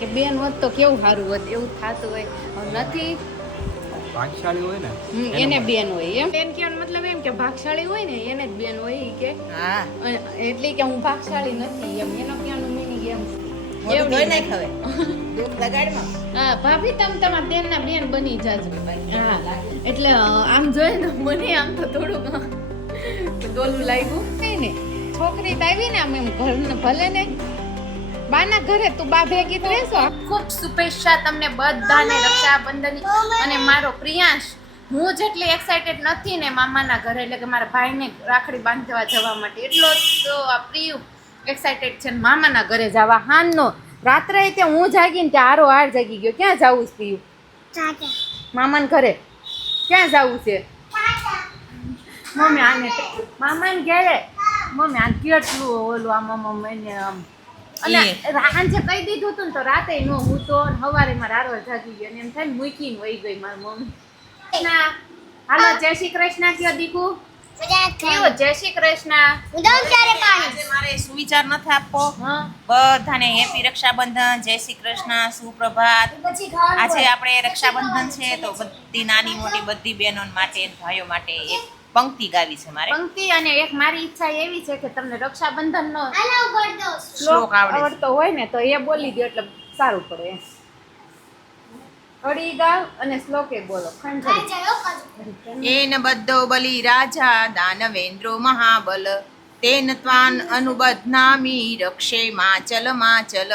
કે બેન હોત તો કેવું સારું હોત, એવું થતું હોય. નથી ભાગશાળી હોય ને એને બેન હોય એમ. બેન કહેવાનો મતલબ એમ કે ભાગશાળી હોય ને એને જ બેન હોય ઈ કે. હા એટલે કે હું ભાગશાળી નથી એમ, એનો કહેવાનો મીનિંગ એમ. મોટું ધોઈ નાખ હવે દૂધ લગાડમાં હા ભાભી તમે તમારા બેનના બેન બની જાજો. હા એટલે આમ જોઈએ ને મને આમ તો થોડુંક ડોલું લાગ્યું કઈ ને. છોકરી તો આવી ને આમ એમ ઘર ભલે ને બાના ઘરે તું બા ભેગી જ રહેશો. ખૂબ શુભેચ્છા તમને બધાને રક્ષાબંધનની. અને મારો પ્રિયાંશ, હું જેટલી એક્સાઇટેડ નથી ને મામાના ઘરે એટલે કે મારા ભાઈને રાખડી બાંધવા જવા માટે, એટલો તો આ પ્રિયુ એક્સાઇટેડ છે મામાના ઘરે જવા. હાનનો રાત્રે તે હું જાગીને ત્યાં હારો હાર જાગી ગયો. ક્યાં જવું છે પ્રિયુ? મામાના ઘરે. ક્યાં જવું છે મમ્મી? આને મામાને ઘરે મમ્મી આ કેટલું ઓલું આમ આમ એને આમ. અને સાંજે કહી દીધું હતું ને તો રાતે નો હું તો સવારે મારા હારો જાગી ગયો ને એમ થાય ને મૂકીને વહી ગઈ મારી મમ્મી. હાલો જય શ્રી કૃષ્ણ કયો દીકુ. કેવો જય શ્રી કૃષ્ણ. આજે મારે સુવિચાર નથી આપવો. બધાને હેપી રક્ષાબંધન, જય શ્રી કૃષ્ણ, સુપ્રભાત. આજે આપણે રક્ષાબંધન છે તો બધી નાની મોટી બધી બહેનો માટે ભાઈઓ માટે એક પંક્તિ ગાવી છે મારે. પંક્તિ અને એક મારી ઈચ્છા એવી છે કે તમને રક્ષાબંધનનો શ્લોક આવડતો હોય ને તો એ બોલી દો એટલે સારું પડે એમ. કડી ગાવ અને શ્લોકે બોલો. એન બધો બલી રાજા દાનવેન્દ્રો મહાબલ તેન ત્વાન અનુબધનામી રક્ષે માચલ માચલ.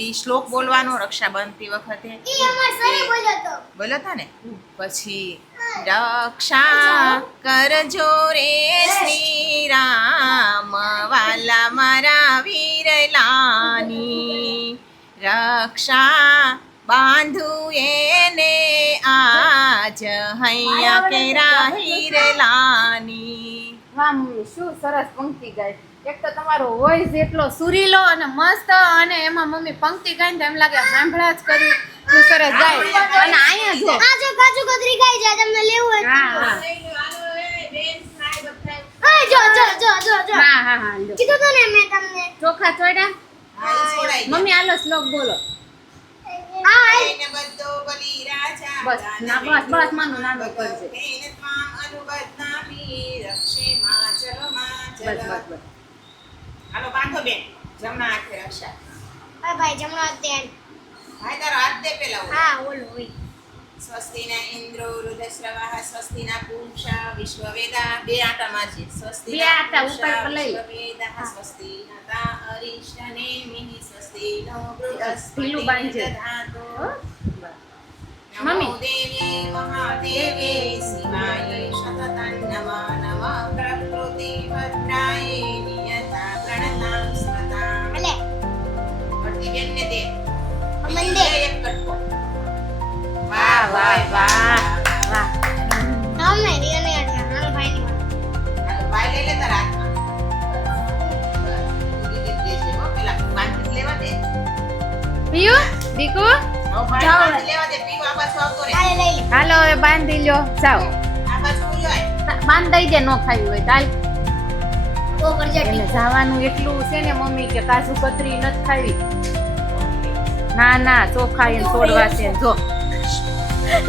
એ શ્લોક બોલવાનો રક્ષાબંધતી વખતે બોલો હતા ને. પછી રક્ષા કરજો રે શ્રી રામ વાલા મારા વીરલાની. રક્ષા બાંધું એને આજ હૈયા કેરા હીરલાની. વાહ મમ્મી શું સરસ પંક્તિ ગાય. એક તો તમારો વોઇસ એટલો સુરીલો અને મસ્ત, અને એમાં મમ્મી પંક્તિ ગાય ને એમ લાગે સાંભળા જ કર્યું. શું સરસ ગાય. અને અહીંયા જો કાજુ કતરી ખાઈ જાય તમને લેવું હોય. હા હા હા હા હા લો. કીધું તો ને મેં તમને. ચોખા ચોડ્યા મમ્મી આલો શ્લોક બોલો. બસ ના બસ બસ માનું નાનું કરજે. બસ બસ બસ. હાલો બાંધો બેન જમણા હાથે રક્ષા. હા ભાઈ જમણો તેન. ભાઈ તારો હાથ દે પેલા. હા ઓલો હોય. સ્વસ્તિના ઇન્દ્રો રુદ્રશ્રવાહ સ્વસ્તિના પૂષા વિશ્વવેદા. બે આટા મારજે. સ્વસ્તિના બે આટા ઉપર પર લઈ. વિશ્વવેદા સ્વસ્તિના તા અરિષ્ટને મિહિ સ્વસ્તિનો બૃહસ્પતિ ઢીલું બાંધજે. દધાતો. મમ્મી. નમો દેવી મહાદેવે શિવાય સતતં નમઃ નમઃ પ્રકૃતિ ભદ્રાય નિયતા પ્रणतां સ્મતા. ભલે ભરતી બેનને દે. મંદે એક કટકો. વાહ વાહ વાહ વાહ. તમે રીને આના ભાઈ ની વાત. હાલો ભાઈ લઈ લે તારા હાથમાં. દીદી દેશે હો પેલા બાંધી લેવા દે. પીયુ દીકુ હવે ભાઈ બાંધી લેવા દે. પીવું આ પાછો આવતો રે. હાલે લઈ લે. હાલો હવે બાંધી લ્યો જાઓ. આ પાછો ઉલ્યો. બાંધી દે નો ખાવી હોય તાલ. ઓ પરજટી. એને જવાનું એટલું છે ને મમ્મી કે કાજુ કતરી નથી ખાવી. ના ના ચોખા એને છોડવા છે જો.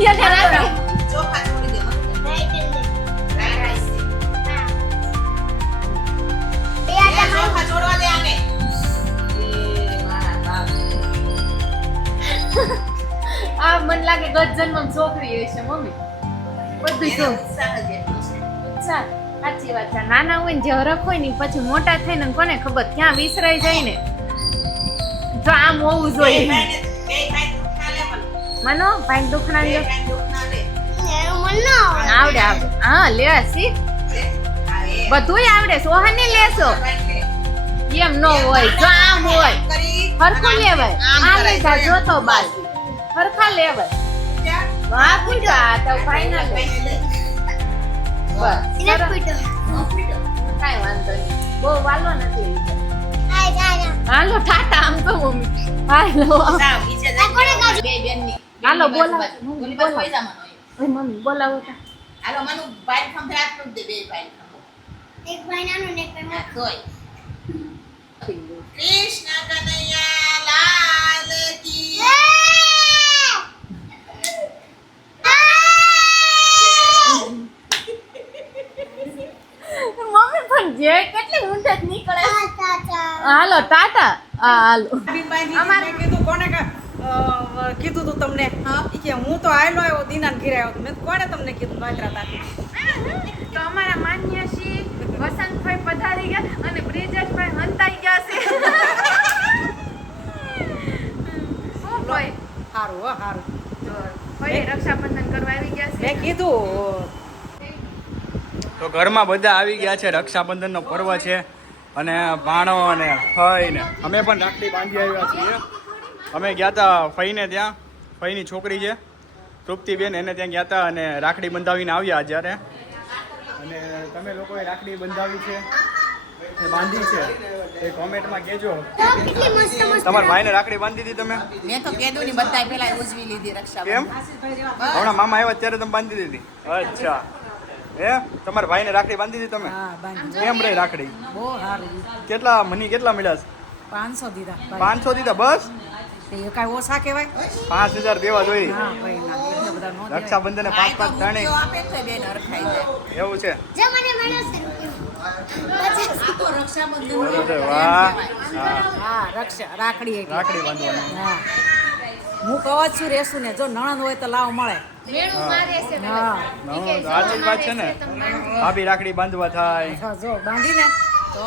એને રાખી. ચોખા છોડી દે મત. રાઈટ એન્ડ લે. રાઈટ છે. હા. બે એ આટા ચોખા છોડવા દે આને. એ મારા બાપ. આ મને લાગે ગત જન્મમાં છોકરી હશે મમ્મી. બધું એને જો ઉત્સાહ જ એટલો છે. અચ્છા સાચી વાત છે. નાના હોય ને જે હરખ હોય ને પછી મોટા થઈને કોને ખબર ક્યાં વિસરાઈ જાય ને. જો આમ હોવું બે જોઈએ. ભાઈને બે ભાઈ દુખના લે મને. મનો ભાઈ દુખણા બે લ્યો. ભાઈ દુખના લે. એનું મન ના આવે. આવડે આવડે. હા લે શીખ. લે. આ એ. બધુંય આવડે. સોહને લેશો ભાઈ લે. એમ ન હોય. જો આમ હોય કરી હરખું લેવાય. આમ આ કરાય. લીધા જોતો બાલ હરખા લેવાય. વાહ પૂછા તો ફાઈનલ બસ એને સરસ. પીટો. કાંઈ વાંધો નહીં. બહુ વાલો નથી. આય જા. હાલો ટાટા આમ તો મમ્મી. હાલો સાવ નીચે આ કોણે કાજુ? બે બેનની. હાલો, એની બોલાવો. બાજુ. મમ્મી, ઓલી બાજુ બોલાવો. પૈજામાનો હોય. ઓય મમ્મી બોલાવો તા. હાલો મનુ ભાઈ ખંભે હાથ મૂક દે. બે ભાઈ ખંભે. એક ભાઈ નાનું ને એક ભાઈ હા, મોટું. તોય. કૃષ્ણ કનૈયા લાલ કી હા હાલો મેં કીધું કોને કીધું તું તમને ઈ કે હું તો આયલો આવ્યો દીનાને ઘરે આવ્યો મેં કોને તમને કીધું નોતરાતા તો અમારા માન્ય શ્રી વસંતભાઈ પધારી ગયા અને બ્રિજેશભાઈ હંતાઈ ગયા છે શું ભાઈ સારું હો સારું ભાઈ રક્ષાબંધન કરવા આવી ગયા છે મેં કીધું તો ઘરમાં બધા આવી ગયા છે, રક્ષાબંધનનો પર્વ છે અને ભાણો અને ફઈ ને અમે પણ રાખડી બાંધી આવ્યા છીએ. અમે ગયા હતા ફઈને ત્યાં, ફઈની છોકરી છે તૃપ્તિબેન, એને ત્યાં ગયા હતા અને રાખડી બંધાવીને આવ્યા જ્યારે. અને તમે લોકોએ રાખડી બંધાવી છે કે બાંધી છે એ કોમેન્ટમાં કહેજો. કેટલી મસ્ત મસ્ત તમારા ભાઈને રાખડી બાંધી હતી તમે? મેં તો કેદુની બધા પહેલા ઉજવી લીધી કેમ? રક્ષાબંધન. હમણાં મામા આવ્યા ત્યારે તમે બાંધી દીધી? અચ્છા, એ તમારા ભાઈને રાખડી બાંધી દીધી તમે? હા બાંધી કેમ રહી રાખડી? બહુ સારું કેટલા મની કેટલા મળ્યા છે? 500 દીધા 500 દીધા બસ? એ કાંઈ ઓછા કહેવાય 5000 દેવા જોઈએ. હા ભાઈ ના એટલા બધા નો દેવાય. રક્ષાબંધને આ 5 તો 5 ત્રણે રૂપિયો આપે તો બેન હરખાઈ જાય. એવું છે? જે મને મળ્યો છે રૂપિયો. આ તો રક્ષાબંધન વાહ, હા, હા રાખડી એટલે રાખડી બાંધવાની. હા હું કહું જ છું રેશું ને જો નણંદ હોય તો લાવ મળે મેણું મારે છે હા સાચી વાત છે ને, ભાભી રાખડી બાંધવા થાય. જો બાંધીને તો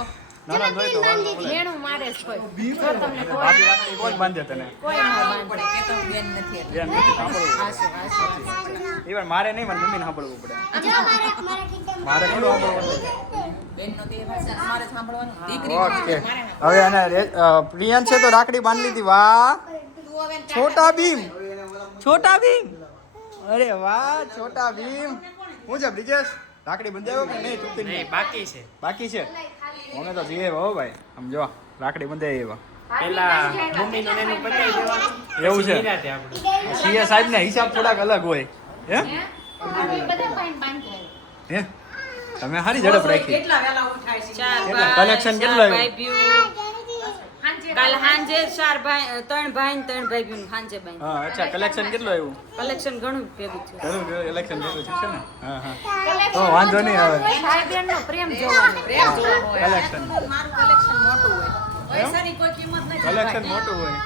નાના જોઈ તો મેણું મારે છે કોઈ જો તમને કોઈ ભાભી રાખડી કોણ બાંધે તને? કોઈ ન બાંધે કે તો બેન નથી એટલે. બેન નથી સાંભળવું. હાશે હાશે even મારે નહીં, મારી મમ્મીને સાંભળવું પડે. જો મારા ઠીક મારે થોડું સાંભળવું. બેનનો તહેવાર છે, તમારે સાંભળવાનું. દીકરી ઓકે, હવે અને પ્રિયાંશ છે તો રાખડી બાંધી લીધી. વાહ, છોટા ભીમ, છોટા ભીમ, અરે વાહ છોટા ભીમ. હું છે બ્રિજેશ, રાખડી બંધાવ્યો કે નહીં? તૂટી નહીં, બાકી છે. બાકી છે? અમે તો જઈએ હો ભાઈ, આમ જો રાખડી બંધાઈ એવા. એવું છે? સીએ સાહેબ ને હિસાબ થોડાક અલગ હોય હે? અમે બધા ભાઈ બાંધે હે તમે સારી ઝડપ રાખી. કેટલા વેલા ઉઠાય છે કેટલા કલેક્શન કેટલું આવ્યું? કાલ હાંજે 4 ભાઈ 3 ભાઈ ને 3 ભાઈ બહેન હાંજે બાઈ હા, અચ્છા, કલેક્શન કેટલું આવ્યું? કલેક્શન ઘણું ભેગું છે ઘણું કલેક્શન ભેગું છે ને? હા હા, તો વાંધો નહીં હવે. ભાઈ બહેન નો પ્રેમ જોવાનો કલેક્શન મારું કલેક્શન મોટું હોય. પૈસાની કોઈ કિંમત નથી કલેક્શન મોટું હોય.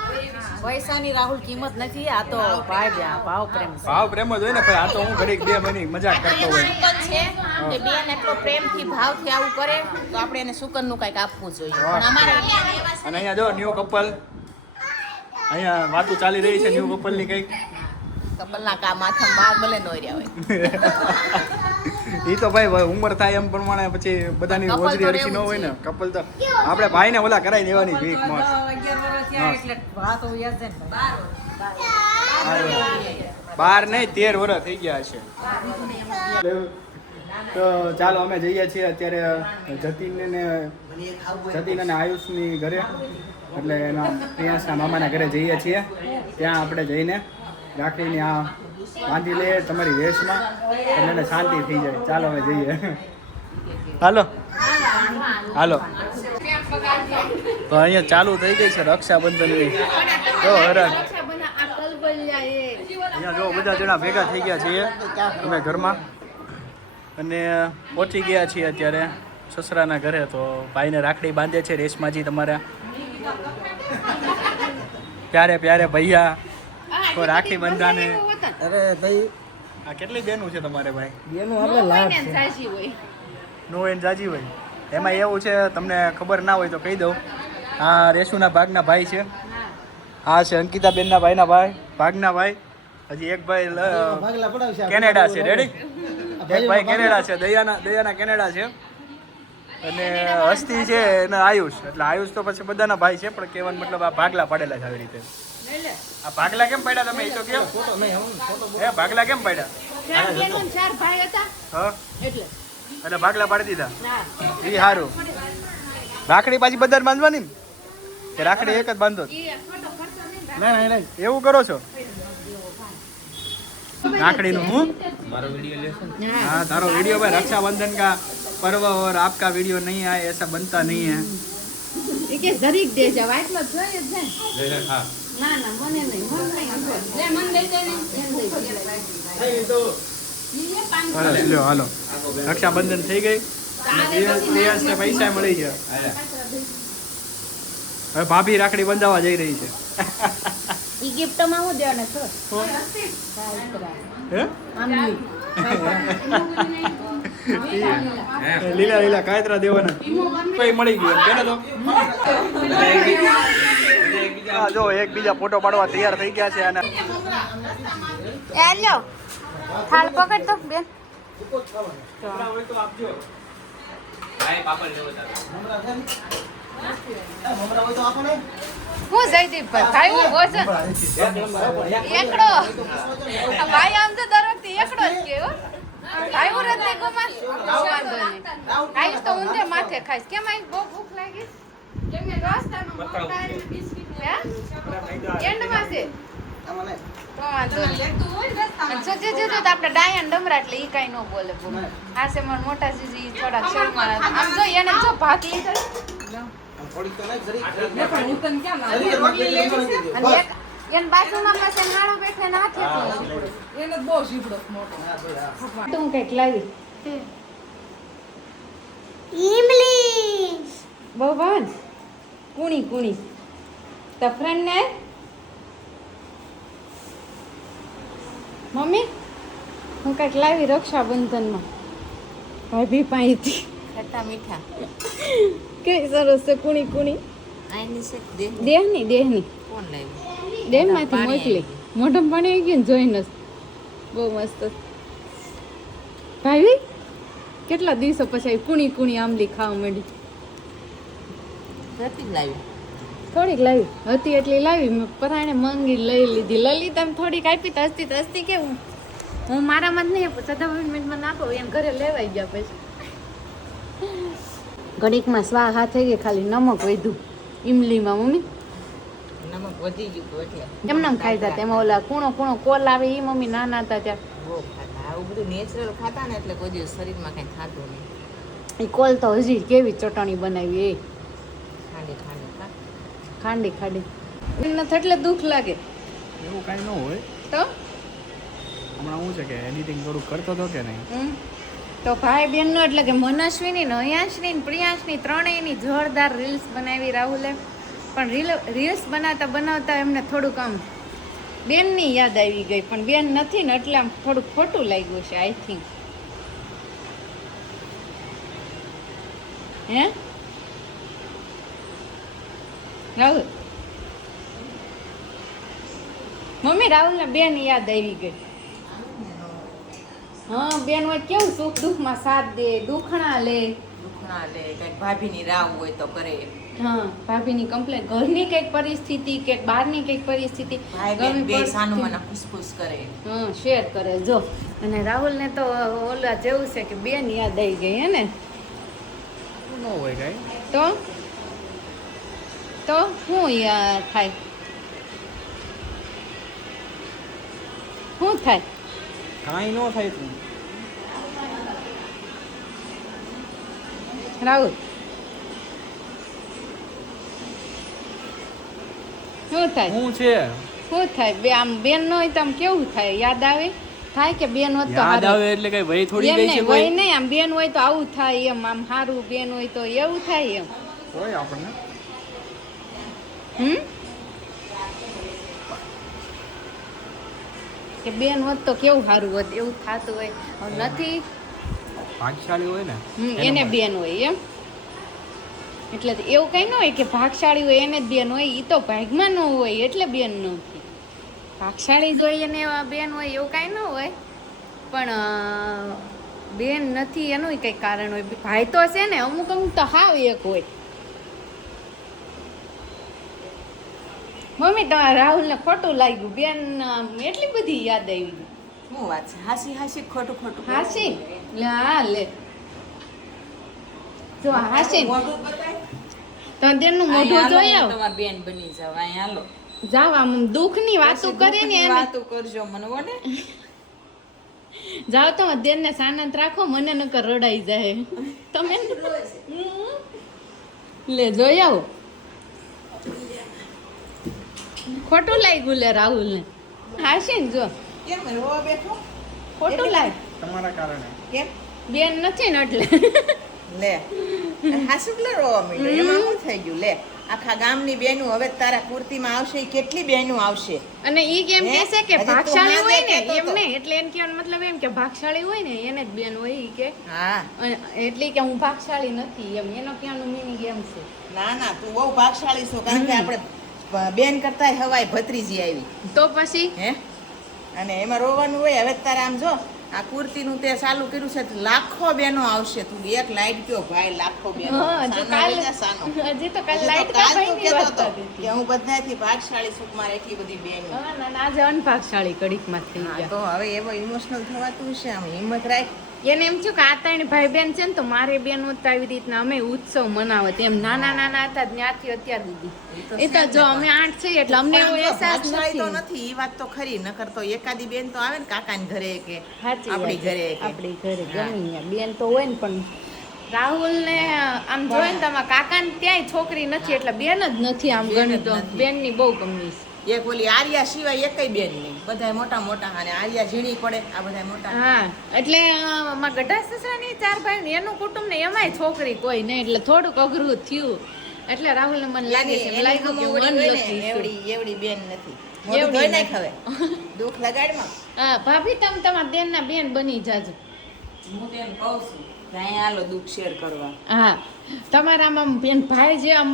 પૈસાની રાહુલ કિંમત નથી આ તો ભાઈ ભાવ પ્રેમ છે ભાવ પ્રેમ જ હોય ને, પણ આ તો હું ઘડીક બે મહિની મજાક કરતો હોય. સુકન છે કે બેન એટલો પ્રેમથી ભાવથી આવું કરે તો આપણે એને સુકનનું કંઈક આપવું જોઈએ. પણ અમારા બેન એવા છે અને અહીંયા જો ન્યુ કપલ, અહીંયા વાતો ચાલી રહી છે ન્યુ કપલની કંઈક. કપલના કા માથામાં બાર ભલે નો રહ્યા હોય. એ તો ભાઈ ઉંમર થાય એમ પ્રમાણે પછી બધાની કપલ તો હોજરી હરખી ન રહેવું હોય ને. કપલ તો આપણે ભાઈને ઓલા કરાવી દેવાની ભીખ મસ્ત. 11 વર્ષ થયા એટલે વાત તો યાદ છે ને 12 નહીં 13 વર્ષ થઈ ગયા છે. તો ચાલો અમે જઈએ છીએ અત્યારે જતીન અને આયુષની ઘરે, એટલે એના પ્રિયાંશના મામાના ઘરે જઈએ છીએ. ત્યાં આપણે જઈને રાખડીને આ બાંધી લઈએ તમારી વેશમાં, એટલે એને શાંતિ થઈ જાય. ચાલો હવે જઈએ. હાલો હાલો. તો અહીંયા ચાલુ થઈ ગઈ છે રક્ષાબંધનની. જો હરણ અહીંયા જો બધા જણા ભેગા થઈ ગયા છીએ અમે ઘરમાં, અને પહોંચી ગયા છીએ અત્યારે સસરાના ઘરે. તો ભાઈને રાખડી બાંધે છે રેશમાજી તમારા. પ્યારે પ્યારે ભૈયા તો રાખડી બંધાને. અરે ભાઈ આ કેટલી બેનું છે તમારે ભાઈ? બેનું આપણે લાભ છે સાચી હોય નો એન જાજી હોય. એમાં એવું છે, તમને ખબર ના હોય તો કહી દઉં, આ રેશુના ભાગના ભાઈ છે, આ છે અંકિતાબેનના ભાગના ભાઈ. હજી એક ભાઈ કેનેડા છે. રેડી? એક ભાઈ કેનેડા છે, દયાના કેનેડા છે, અને હસ્તી છે અને આયુષ. એટલે આયુષ તો પછી બધાના ભાઈ છે, પણ કહેવાનો મતલબ આ ભાગલા પાડેલા છે આવી રીતે. આ ભાગલા કેમ પાડ્યા તમે? એ તો કેમ હે ભાગલા કેમ પાડ્યા? 4 બહેનો ને 4 ભાઈ હતા હા, એટલે એટલે ભાગલા પાડી દીધા. હા એ સારું. રાખડી પાછી બધાને બાંધવાની ને? કે રાખડી એક જ બાંધો? એ ફોટો કરતો નહીં નહીં એવું કરો છો? રાખડીનું હું हाँ तारो वीडियो भाई रक्षाबंधन का पर्व और आपका वीडियो नहीं आए ऐसा बनता नहीं है. એ કે જરીક દે જાવ આટલો જોઈએ જ ને. हाँ ના ના મને નહીં લે મન લઈ જાય ને એમ લઈ लो हालो रक्षाबंधन થઈ ગઈ. પ્રિયાંશને પૈસા મળી ગયા. હવે ભાભી રાખડી બંધાવવા જઈ રહી છે. ઈ ગિફ્ટમાં હું દેવાને છો હે? આમલી લીલા લીલા કાયતરા દેવાના કોઈ મળી ગયું કેને તો હા જો એકબીજા ફોટો પાડવા તૈયાર થઈ ગયા છે અને એ લ્યો થાળ પકડ તો બેન હું જયદીપભાઈ ખાયું ભોજન એકડો ભાઈ આમ તો દર વખતે એકડો જ કે હો ખાયું નથી કુમાર વાંધો નહીં ખાઈશ તો ઊંધે માથે ખાઈશ કેમ આઈ બહુ ભૂખ લાગી કેમ કે રસ્તામાં મોટા બિસ્કિટ હે એન્ડમાં છે તો વાંધો નહીં અને સજે જે તો આપણે ડાયન ડમરા એટલે ઈ કાઈ ન બોલે બહુ આ છે મારા મોટા જીજી થોડાક શર્મા આમ જો એને જો ભાગ લીધો અને એક એન બાજુમાં પાસે નાળો બેઠે ને હાથે એને બહુ શીપડો મોટો તું કઈક લાવી ઈમલી બહુ ભાન કુણી કુણી તો ફ્રેન્ડ ને મમ્મી હું કઈક લાવી રક્ષાબંધનમાં ભાભી પાસેથી ખટ્ટા મીઠા કેવી સરસ છે કુણી કુણી આની છે દેહ દેહની કોણ લાવ્યું દેહમાંથી મોકલી મોઢમ પાણી આવી ગયું ને જોઈને જ. બહુ મસ્ત ભાઈ કેટલા દિવસો પછી આવી કુણી કુણી આંબલી ખાવા માંડી નથી લાવ્યું થોડીક લાવી હતી એટલી લાવી મેં પરાણે મંગી લઈ લીધી લલિતાને થોડીક આપી તો હસતી કે હું મારામાં જ નહીં આપું સદાભાઈ નાખો એને ઘરે લેવાઈ ગયા પછી ઘડીકમાં સ્વાહા થઈ ગઈ ખાલી નમક વધ્યું ઈમલીમાં મમ્મી નમક વધી ગયું એટલે એમને ખાઈ હતા એમાં ઓલા કૂણો કૂણો કોલ આવે એ મમ્મી નાના હતા ત્યાં બહુ ખાતા આવું બધું નેચરલ ખાતા ને એટલે કોઈ દિવસ શરીરમાં કંઈ થતું નહીં એ કોલ તો હજી કેવી ચટણી બનાવી એ ખાંડી ખાંડી ખા ખાંડી ખાંડી નથી એટલે દુઃખ લાગે એવું કાંઈ ન હોય તો હમણાં શું છે કે એડિટિંગ થોડું કરતો હતો કે નહીં તો ભાઈ બહેનનો એટલે કે મનસ્વીની ને અયાંશની ને પ્રિયાંશની ત્રણેયની જોરદાર રીલ્સ બનાવી રાહુલે પણ રીલ્સ બનાવતા એમને થોડુંક આમ બેનની યાદ આવી ગઈ પણ બેન નથી ને એટલે આમ થોડુંક ખોટું લાગ્યું છે આઈ થિંક હે રાહુલ મમ્મી રાહુલને બેન યાદ આવી ગઈ હા બેન હોય કેવું સુખ દુઃખમાં સાથ દે દુખણા લે દુખણા લે કંઈક ભાભીની રાવ હોય તો કરે હા ભાભીની કમ્પ્લેન ઘરની કંઈક પરિસ્થિતિ કે બહારની કંઈક પરિસ્થિતિ ભાઈ બેન બે સાનું મને ખુશખુશ કરે હા શેર કરે જો અને રાહુલને તો ઓલા જેવું છે કે બેન યાદ આવી ગઈ હે ને ન હોય કાંઈ તો શું થાય શું થાય કાંઈ ન થાય તું રાહુલ શું થાય શું છે શું થાય બે આમ બેન ન હોય તો આમ કેવું થાય યાદ આવે થાય કે બેન હોત તો યાદ હારું. આવે એટલે કઈ વહી થોડી એમ ગઈ છે નહીં કોઈ હોય નહીં આમ બેન હોય તો આવું થાય એમ આમ સારું બેન હોય તો એવું થાય એમ હોય આપણને કે બેન હોત તો કેવું સારું હોત એવું થતું હોય હવે નથી ભાગશાળી હોય ને એને બેન હોય એમ એટલે તો એવું કઈ ન હોય કે ભાગશાળી હોય એને જ બેન હોય એ તો ભાગમાં ન હોય એટલે બેન નથી ભાગશાળી જ હોય એને બેન હોય એવું કાંઈ ન હોય પણ બેન નથી એનું કંઈક કારણ હોય ભાઈ તો છે ને અમુક અમુક તો હાવ એક હોય મમ્મી તમારે રાહુલને ખોટું લાગ્યું બેન એટલી બધી યાદ આવી ગઈ શું વાત છે હાસી હાસી ખોટું ખોટું હાસી લે હા લે જો હાસી મોઢું બતાય તો તેનું મોઢું જોઈ આવ તમાર બેન બની જાવ અહીં હાલો જાવ આમ દુઃખની વાતો કરે ને એમ વાતો કરજો મને વડે જાવ તો દેનને શાનત રાખો મને નકર રડાઈ જાય તમે લે જોઈ આવો ખોટું લાગ્યું લે રાહુલ ને હાસી ને જો કેમ રોવા બેઠો ખોટું લાગ તમારા કારણે કેમ બેન નથી ને એટલે લે હાસુ લે રોવા માંડ્યો એમાં શું થઈ ગયું લે આખા ગામની બહેનો હવે તારા કુર્તીમાં આવશે. ઈ કેટલી બહેનો આવશે. અને ઈ કેમ હે? કહે છે કે હજી તું ભાગશાળી હોય ને હાથે કહેતો એમ તો. નહીં, એટલે એને કહેવાનો મતલબ એમ કે ભાગશાળી હોય ને એને જ બેન હોય ઈ કે હા એટલે કે હું ભાગશાળી નથી એમ, એનો કહેવાનો મીનિંગ એમ છે. ના ના તું બહુ ભાગશાળી છો કારણ કે આપણે બેન કરતા હવાય ભત્રીજી આવી. તો પછી હે અને એમાં રોવાનું હોય. હવે તારે આમ જો આ કુર્તીનું તે ચાલુ કર્યું છે તો લાખો બહેનો આવશે. તું એક લાઈટ કયો ભાઈ, લાખો બહેનો. હા, જો સાનો કાલ- લઈ જા, સાનો. હજી તો કાલ હજી તો લાઈટ કાલ ભાઈ તું ની કહેતો વાત હતો કરતી હતી. કે હું બધાથી ભાગશાળી છું, મારે એટલી બધી બહેનો. હા, ના, આજે અનભાગશાળી કડીકમાં થઈ હા, ગયા. તો હવે એવો ઇમોશનલ થવાતું છે. આમ હિંમત રાખ. એને એમ થયું કે આ ત્રણ ભાઈ બેન છે ને તો મારે બેન તો આવી રીતના અમે ઉત્સવ મનાવત એમ, નાના નાના હતા ત્યાંથી અત્યાર સુધી. એ તો જો અમે 8 છીએ એટલે અમને એવો પણ જો અહેસાસ ભાગશાળી તો નથી. નથી ઈ વાત તો ખરી. નકર તો એકાદી બેન તો આવે ને કાકાની ઘરે કે સાચી આપણી વાત ઘરે છે. કે. આપણી ઘરે હા. ગમે ત્યાં બેન તો હોય ને, પણ રાહુલ ને આમ જોયે ને તમારા કાકા ને ત્યાંય છોકરી નથી એટલે બેન જ નથી આમ બેન જ ગણી તો નથી. બેન ની બહુ કમી છે. એક ઓલી આર્યા સિવાય એકય બેન નહીં. બધાય મોટા મોટા અને આર્યા ઝીણી પડે. આ બધાય મોટા. હા, એટલે માં ગઢા સસરાની 4 ભાઈ ને એનું કુટુંબ ને એમાંય છોકરી કોઈ નહીં એટલે થોડુંક અઘરું થયું. એટલે રાહુલ ને મને લાગે છે, એની લાગ્યું કે હમવડી મન હોય ને, લખી છે. એવડી બેન નથી. મોઢું એવડી ધોઈ નથી. નાખ હવે. દુઃખ લગાડમાં. હા ભાભી તમે તમારા બેન ના બેન બની જાજો. હું તેમ કહું છું કે અહીંયા હાલો દુઃખ શેર કરવા. હા, તમારામાં બેન ભાઈ જે આમ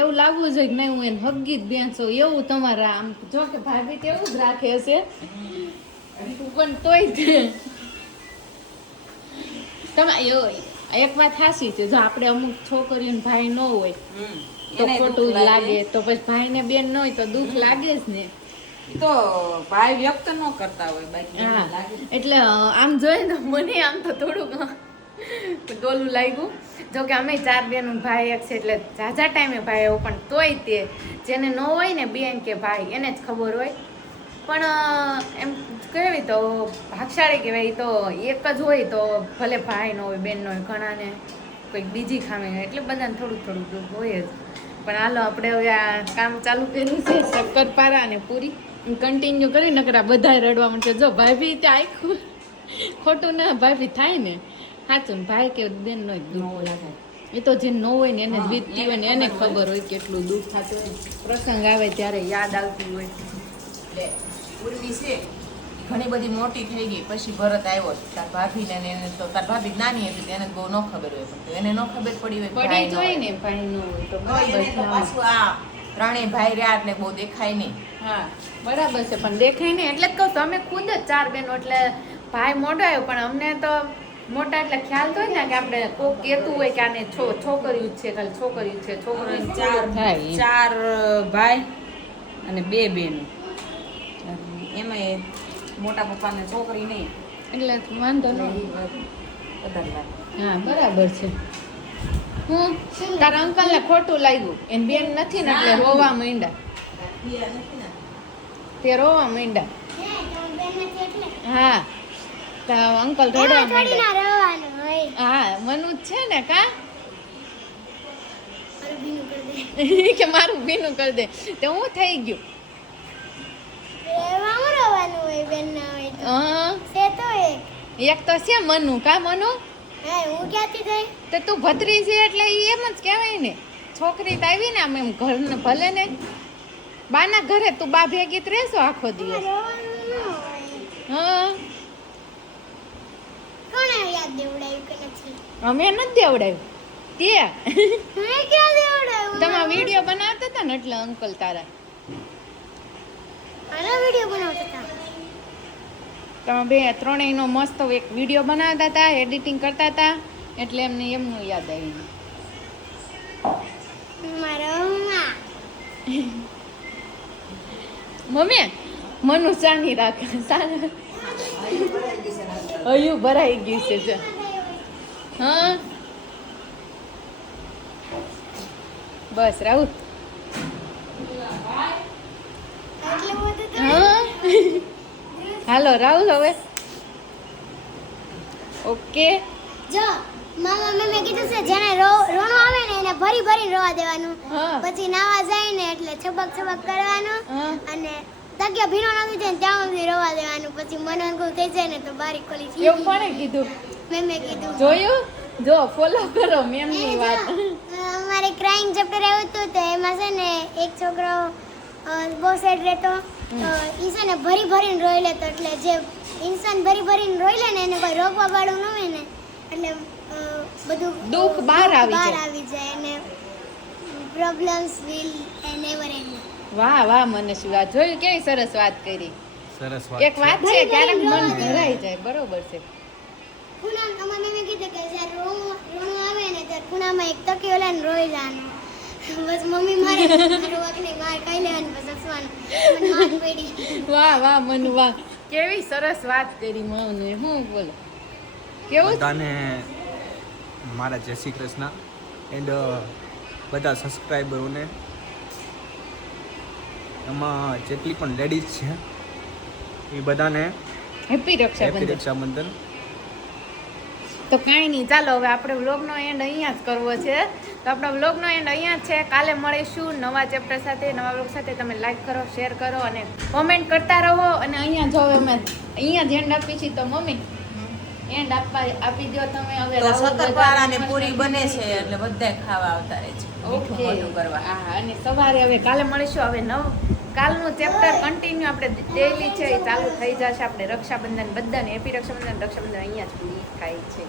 એવું લાગવું જોઈએ કે નહીં હું એને હગી જ બેન છું એવું તમારા આમ જો કે ભાભી તો એવું જ રાખે છે પણ તોય તમે એક વાત સાચી છે, જો આપણે અમુક છોકરીઓને ભાઈ ન હોય તો એને ખોટું દુઃખ લાગે, તો પછી ભાઈ ને બેન ન હોય તો દુઃખ લાગે જ ને. ઈ તો ભાઈ વ્યક્ત ન કરતા હોય બાકી એને હા, લાગે. એટલે આમ જોઈએ તો મને આમ તો થોડુંક ડોલું લાગ્યું. જો કે અમે 4 બેનો ભાઈ એક છે એટલે ઝાઝા ટાઈમે ભાઈ એવું, પણ તોય તે જેને ન હોય ને બેન કે ભાઈ એને જ ખબર હોય. પણ એમ કહેવી તો ભાગશાળી કહેવાય. ઈ તો એક જ હોય તો ભલે ભાઈ ન હોય બેન ન હોય, ઘણાને કોઈક બીજી ખામી હોય એટલે બધાને થોડું થોડું દુઃખ હોય જ. પણ હાલો આપણે હવે આ કામ ચાલુ કર્યું છે શક્કરપારા અને પૂરી કન્ટિન્યુ કરી નકરા બધા રડવા માંડશે. જો ભાભી ત્યાં આખું ખોટું ના ભાભી થાય ને સાચું ને ભાઈ કે બેન નો દુઃખ લાગે. એ તો જે ન હોય ને એને જ વીતતી હોય ને એને ખબર હોય કેટલું દુઃખ થતું હોય. પ્રસંગ આવે ત્યારે યાદ આવતી હોય. એટલે પૂર્વી છે ઘણી બધી મોટી થઈ ગઈ પછી ભરત આવ્યો. તાર ભાભીને ને એને તો તાર ભાભી નાની હતી તેને બહુ ન ખબર હોય, પણ એને ન ખબર પડી હોય કે પડી ભાઈ ન જોઈ હોય. ને ભાઈ નો હોય તો તો બરાબર એને તો છે. પાછું આ ત્રણેય ભાઈ રહ્યા એટલે બહુ દેખાય નહીં. હા બરાબર છે, પણ દેખાય ને એટલે જ કહું તમે ખુદ જ 4 બેનો એટલે ભાઈ મોટો આવ્યો પણ અમને તો મોટા એટલે ખ્યાલ તો હોય ને કે આપણે કોક કહેતું હોય કે આને છોકરીઓ જ છે, ખાલી છોકરીઓ જ છે, છોકરીઓ જ છે. થાય ચાર ભાઈ અને 2 બહેનો. એમાંય મોટા પપ્પાને છોકરી નહીં એટલે વાંધો એટલે નહીં. ઈ વાત વધારે લાગે. હા બરાબર છે. હું તારા અંકલ ને ખોટું લાગ્યું એને બેન નથી ને એટલે રોવા માંડ્યા. તે રોવા માંડ્યા. હે તમે બેન નથી એટલે હા તો અંકલ રડવા એમાં થોડી માંડ્યા. ના રહેવાનું હોય. હા મનુ જ છે ને કા મારું બીનું કરી દે. કે મારું ભીનું કરી દે તો હું થઈ ગયું. એમાં હું રહેવાનું હોય બેન ના હોય તો. છે તો એક તો છે મનુ કા મનુ હે હું ક્યાંથી થઈ? તો તું ભત્રી છે એટલે ઈ એમ જ કહેવાય ને. છોકરી તો આવી ને આમ એમ ઘરને ભલે ને બાના ઘરે તું બા ભેગી જ રહેશો આખો એમાં દિવસ. રહેવાનું ન હોય. હા કોણે યાદ દેવડાવ્યું કે નથી? અમે નથી દેવડાવ્યું તે મેં ક્યાં દેવડાવ્યું? તમારા વિડીયો બનાવતા હતા ને એટલે અંકલ તારા મારો વિડીયો બનાવતા હતા. તમે 3 નો મસ્ત એક વિડીયો બનાવતા હતા, એડિટિંગ કરતા હતા એટલે એમને એમનું યાદ આવ્યું. મારા મમ્મા મમ્મી મનુ સાની રાખે સાની હયું ભરાઈ ગયું છે જો. હા બસ રાહુલ. એટલું બધું તો હા હાલો રાહુલ હવે ઓકે. જો મામા મેં કીધું છે જેને રોણું આવે ને એને ભરી ભરી રોવા દેવાનું. હા. પછી નાવા જાય ને એટલે છબક છબક કરવાનું હા. અને તકિયા ભીનો નથી જાય ને ત્યાં સુધી રોવા દેવાનું. પછી મન અનુકૂળ થઈ જાય ને તો બારી ખોલી એવું કોણે કીધું મેં કીધું જોયું? જો ફોલો કરો મેમની વાત. અમારે અમારે ક્રાઇમ ચેપ્ટર આવ્યું હતું તો એમાં છે ને એક છોકરો બહુ સેડ રહેતો તો ઈ છે ને ભરી ભરીને રોઈ લેતો એટલે જે ઇન્સાન ભરી ભરીને રોઈ લે ને એને કોઈ રોકવા વાળું ન હોય ને એટલે બધું દુઃખ બહાર આવી જાય. આવી જાય અને પ્રોબ્લેમ્સ વિલ નેવર એન્ડ. વાહ વાહ મનીષ, વાત જોયું કેવી સરસ વાત કરી. સરસ એક વાત છે ક્યારેક મન ભરાઈ જાય, બરોબર છે. ખૂણા અમારે મેં કીધું કે જ્યારે રોણું આવે ને ત્યારે ખૂણામાં એક તકીઓ લઈને રોઈ જવાનું. બસ મમ્મી મારે રોકની માર ખાઈ લેવાની બસ હસવાનું. મને માર પડી. વાહ વાહ મનુ વાહ, કેવી સરસ વાત કરી મનુ. હું બોલો કેવું બધાને મારા જય શ્રી કૃષ્ણ એન્ડ બધા સબસ્ક્રાઈબરોને, એમાં જેટલી પણ લેડીઝ છે એ બધાને હેપી હેપી રક્ષાબંધન. રક્ષાબંધન. તો કાંઈ નહીં, ચાલો હવે આપણે વ્લોગનો એન્ડ અહીંયા જ કરવો છે. તો આપણો વ્લોગનો એન્ડ અહીંયા જ છે. કાલે મળીશું નવા ચેપ્ટર સાથે, નવા વ્લોગ સાથે. તમે લાઈક કરો, શેર કરો અને કોમેન્ટ કરતા રહો. અને અહીંયા જો હવે અમે અહીંયા જ એન્ડ આપી છીએ, તો મમ્મી એન્ડ આપી દો તમે. હવે તો રાહુલ શક્કરપારા અને બધા પૂરી બને છે એટલે બધાય ખાવા આવતા રહે છે મીઠું ઓકે. મોઢું કરવા. હા, અને સવારે હવે કાલે મળીશું. હવે કાલનું ચેપ્ટર કન્ટિન્યુ આપણે ડેઈલી છે એ ચાલુ થઈ જશે. આપણે રક્ષાબંધન બધાને હેપી રક્ષાબંધન. રક્ષાબંધન અહીંયા જ પૂરી થાય છે.